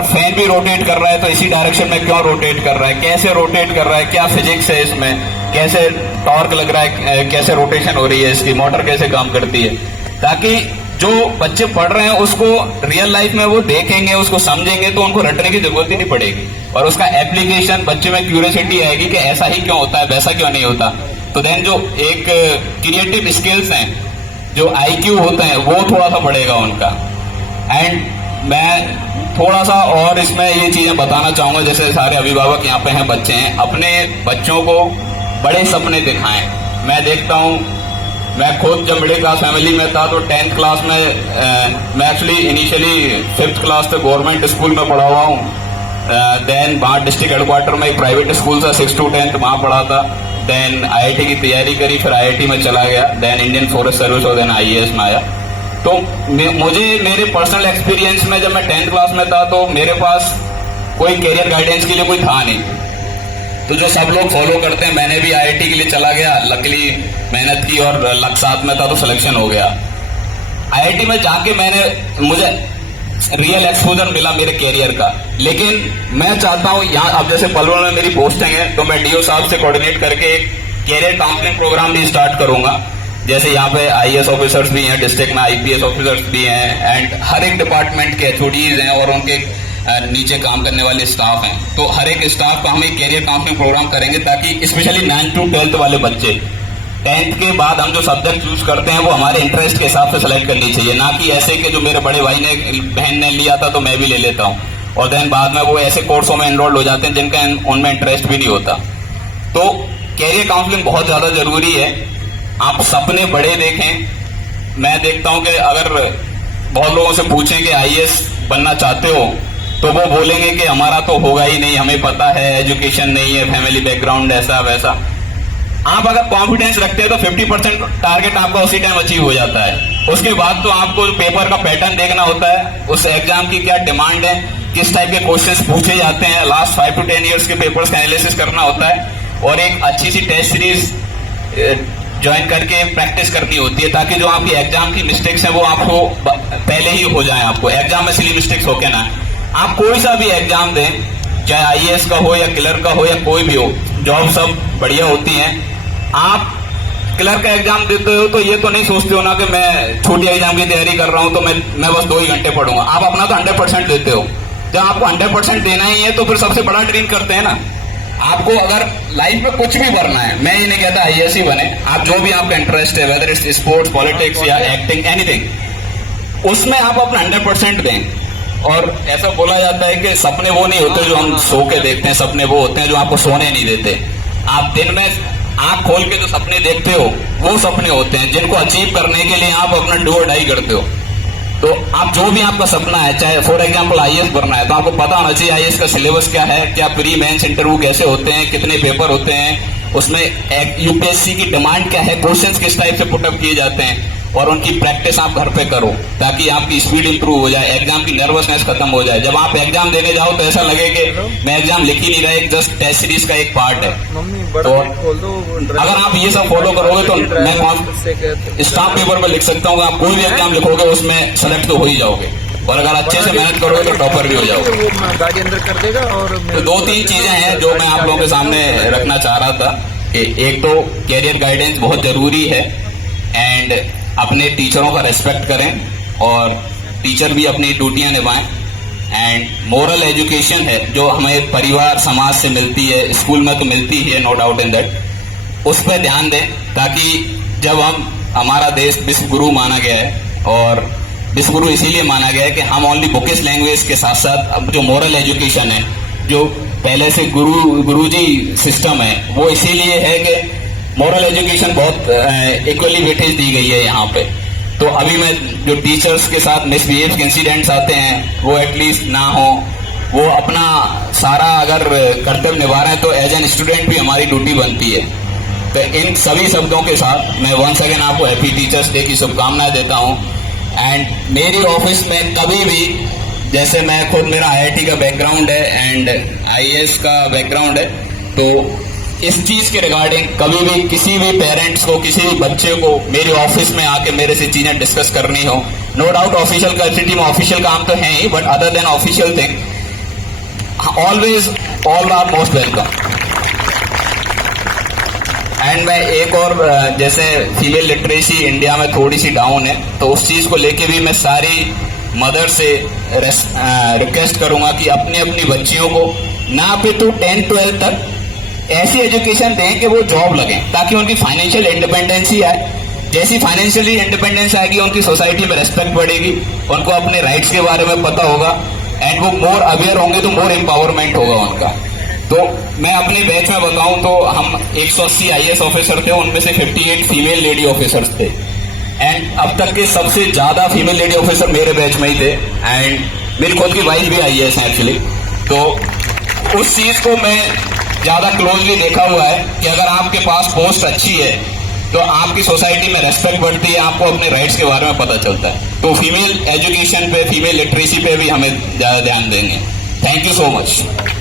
अगर फैन भी रोटेट कर रहा है तो इसी डायरेक्शन में क्यों रोटेट कर रहा है, कैसे रोटेट कर रहा है, क्या फिजिक्स है इसमें, कैसे टॉर्क लग रहा है, कैसे रोटेशन हो रही है इसकी, मोटर कैसे काम करती है, ताकि जो बच्चे पढ़ रहे हैं उसको रियल लाइफ में वो देखेंगे, उसको समझेंगे तो उनको रटने की जरूरत ही नहीं पड़ेगी, और उसका एप्लीकेशन बच्चे में क्यूरियोसिटी आएगी कि ऐसा ही क्यों होता है, वैसा क्यों नहीं होता। तो देन जो एक क्रिएटिव स्किल्स हैं, जो IQ होते हैं, वो थोड़ा सा बढ़ेगा उनका। एंड मैं थोड़ा सा और इसमें ये चीजें बताना चाहूंगा, जैसे सारे अभिभावक यहाँ पे हैं, बच्चे हैं, अपने बच्चों को बड़े सपने दिखाएं। मैं देखता हूँ, मैं खुद जब मिडिल क्लास फैमिली में था तो 10th क्लास में मैं एक्चुअली इनिशियली 5th क्लास तक गवर्नमेंट स्कूल में पढ़ा हुआ हूँ। देन वहाँ डिस्ट्रिक्ट हेडक्वार्टर में एक प्राइवेट स्कूल था, 6 to 10 वहाँ पढ़ा था। देन IIT की तैयारी करी, फिर IIT में चला गया, देन इंडियन फॉरेस्ट सर्विस और देन IAS में आया। तो मुझे मेरे पर्सनल एक्सपीरियंस में जब मैं 10th क्लास में था तो मेरे पास कोई कैरियर गाइडेंस के लिए कोई था नहीं, तो जो सब लोग फॉलो करते हैं, मैंने भी IIT के लिए चला गया, लकीली मेहनत की और लक साथ में था तो सिलेक्शन हो गया। IIT में जाके मुझे रियल एक्सपोजर मिला मेरे कैरियर का। लेकिन मैं चाहता हूँ यहाँ, अब जैसे पलवल में मेरी पोस्टिंग है तो मैं DO साहब से कोऑर्डिनेट करके एक कैरियर काउंसलिंग प्रोग्राम भी स्टार्ट करूंगा। जैसे यहाँ पे IAS ऑफिसर्स भी हैं, डिस्ट्रिक्ट में IPS ऑफिसर्स भी हैं, एंड हर एक डिपार्टमेंट के HODs हैं और उनके नीचे काम करने वाले स्टाफ हैं। तो हर एक स्टाफ का हम एक कैरियर काउंसलिंग प्रोग्राम करेंगे, ताकि स्पेशली 9th to 12th वाले बच्चे 10th के बाद हम जो सब्जेक्ट चूज करते हैं वो हमारे इंटरेस्ट के हिसाब से सेलेक्ट करनी चाहिए, ना कि ऐसे कि जो मेरे बड़े भाई ने बहन ने लिया था तो मैं भी ले लेता हूँ, और देन बाद में वो ऐसे कोर्सों में एनरोल्ड हो जाते हैं जिनका उनमें इंटरेस्ट भी नहीं होता। तो कैरियर काउंसलिंग बहुत ज्यादा जरूरी है। आप सपने बड़े देखें। मैं देखता हूं कि अगर बहुत लोगों से पूछें कि IAS बनना चाहते हो तो वो बोलेंगे कि हमारा तो होगा ही नहीं, हमें पता है एजुकेशन नहीं है, फैमिली बैकग्राउंड ऐसा वैसा। आप अगर कॉन्फिडेंस रखते हैं तो 50% टारगेट आपका उसी टाइम अचीव हो जाता है। उसके बाद तो आपको पेपर का पैटर्न देखना होता है, उस एग्जाम की क्या डिमांड है, किस टाइप के क्वेश्चंस पूछे जाते हैं, लास्ट 5 to 10 ईयर्स के पेपर्स का एनालिसिस करना होता है, और एक अच्छी सी टेस्ट सीरीज ज्वाइन करके प्रैक्टिस करनी होती है, ताकि जो आपकी एग्जाम की मिस्टेक्स हैं वो आपको पहले ही हो जाए। आपको एग्जाम में सिली मिस्टेक्स हो के ना, आप कोई सा भी एग्जाम दें, चाहे IAS का हो या क्लर्क का हो या कोई भी हो, जॉब सब बढ़िया होती हैं। आप क्लर्क का एग्जाम देते हो तो ये तो नहीं सोचते हो ना कि मैं छोटी एग्जाम की तैयारी कर रहा हूं तो मैं बस 2 ही घंटे पढ़ूंगा। आप अपना तो 100% देते हो। जब आपको 100% देना ही है तो फिर सबसे बड़ा ड्रीम करते हैं ना। आपको अगर लाइफ में कुछ भी करना है, मैं ये नहीं कहता IAS ही बने, आप जो भी आपका इंटरेस्ट है, वेदर इट्स स्पोर्ट्स, पॉलिटिक्स या एक्टिंग, एनीथिंग, उसमें आप अपना 100% दें। और ऐसा बोला जाता है कि सपने वो नहीं होते जो हम सो के देखते हैं, सपने वो होते हैं जो आपको सोने नहीं देते। आप दिन में आंख खोल के जो सपने देखते हो वो सपने होते हैं जिनको अचीव करने के लिए आप अपना डू और डाई करते हो। तो आप जो भी आपका सपना है, चाहे फॉर एग्जाम्पल IAS बनना है, तो आपको पता होना चाहिए IAS का सिलेबस क्या है, क्या प्री मेंस इंटरव्यू कैसे होते हैं, कितने पेपर होते हैं, उसमें UPSC की डिमांड क्या है, क्वेश्चंस किस टाइप से पुटअप किए जाते हैं, और उनकी प्रैक्टिस आप घर पे करो ताकि आपकी स्पीड इंप्रूव हो जाए, एग्जाम की नर्वसनेस खत्म हो जाए। जब आप एग्जाम देने जाओ तो ऐसा लगे कि मैं एग्जाम लिख ही नहीं रहा, एक जस्ट टेस्ट सीरीज का एक पार्ट है। तो अगर आप ये सब फॉलो करोगे तो मैं स्टाफ पेपर पर लिख सकता हूँ, आप कोई भी एग्जाम लिखोगे उसमें सेलेक्ट तो हो ही जाओगे, और अगर अच्छे से मेहनत करोगे तो टॉपर भी हो जाओगे। गाड़ी अंदर कर देगा। और तो 2-3 चीजें हैं जो मैं आप लोगों के सामने रखना चाह रहा था कि एक तो कैरियर गाइडेंस बहुत जरूरी है, एंड अपने टीचरों का रेस्पेक्ट करें और टीचर भी अपनी ड्यूटियां निभाएं, एंड मोरल एजुकेशन है जो हमें परिवार समाज से मिलती है, स्कूल में तो मिलती ही है, नो डाउट इन दैट, उस पर ध्यान दें, ताकि जब हमारा देश विश्व गुरु माना गया है, और विश्व गुरु इसीलिए माना गया है कि हम ओनली बुकिश लैंग्वेज के साथ साथ अब जो मोरल एजुकेशन है, जो पहले से गुरुजी सिस्टम है, वो इसीलिए है कि मोरल एजुकेशन बहुत इक्वली वेटेज दी गई है यहाँ पे। तो अभी मैं जो टीचर्स के साथ मिसबिहेव के इंसिडेंट्स आते हैं वो एटलीस्ट ना हो, वो अपना सारा अगर कर्तव्य निभा रहे हैं तो एज एन स्टूडेंट भी हमारी ड्यूटी बनती है। तो इन सभी शब्दों के साथ मैं वंस अगेन आपको हैप्पी टीचर्स डे की शुभकामनाएं देता हूँ। एंड मेरी ऑफिस में कभी भी, जैसे मैं खुद, मेरा IIT का बैकग्राउंड है एंड IAS का बैकग्राउंड है, तो इस चीज के रिगार्डिंग कभी भी किसी भी पेरेंट्स को, किसी भी बच्चे को मेरे ऑफिस में आके मेरे से चीजें डिस्कस करनी हो, नो डाउट ऑफिशियल कैपेसिटी में ऑफिशियल काम तो है ही, but other than official thing, always all are most welcome. And मैं एक और जैसे फीमेल लिटरेसी इंडिया में थोड़ी सी डाउन है, तो उस चीज को लेके भी मैं सारी मदर से रिक्वेस्ट करूंगा कि अपनी अपनी बच्चियों को ना पे तो 10-12 तक ऐसी एजुकेशन दें कि वो जॉब लगे, ताकि उनकी फाइनेंशियल इंडिपेंडेंसी आए। जैसी फाइनेंशियली इंडिपेंडेंस आएगी उनकी सोसाइटी में रेस्पेक्ट बढ़ेगी, उनको अपने राइट्स के बारे में पता होगा एंड वो मोर अवेयर होंगे तो मोर एम्पावरमेंट होगा उनका। तो मैं अपने बैच में बताऊं तो हम 180 IAS ऑफिसर थे, उनमें से 58 फीमेल लेडी ऑफिसर्स थे एंड अब तक के सबसे ज्यादा फीमेल लेडी ऑफिसर मेरे बैच में ही थे एंड मेरी खुद की वाइफ भी IAS है एक्चुअली। तो उस चीज को मैं ज्यादा क्लोजली देखा हुआ है कि अगर आपके पास पोस्ट अच्छी है तो आपकी सोसाइटी में रेस्पेक्ट बढ़ती है, आपको अपने राइट्स के बारे में पता चलता है। तो फीमेल एजुकेशन पे, फीमेल लिटरेसी पे भी हमें ज्यादा ध्यान देंगे। Thank you so much.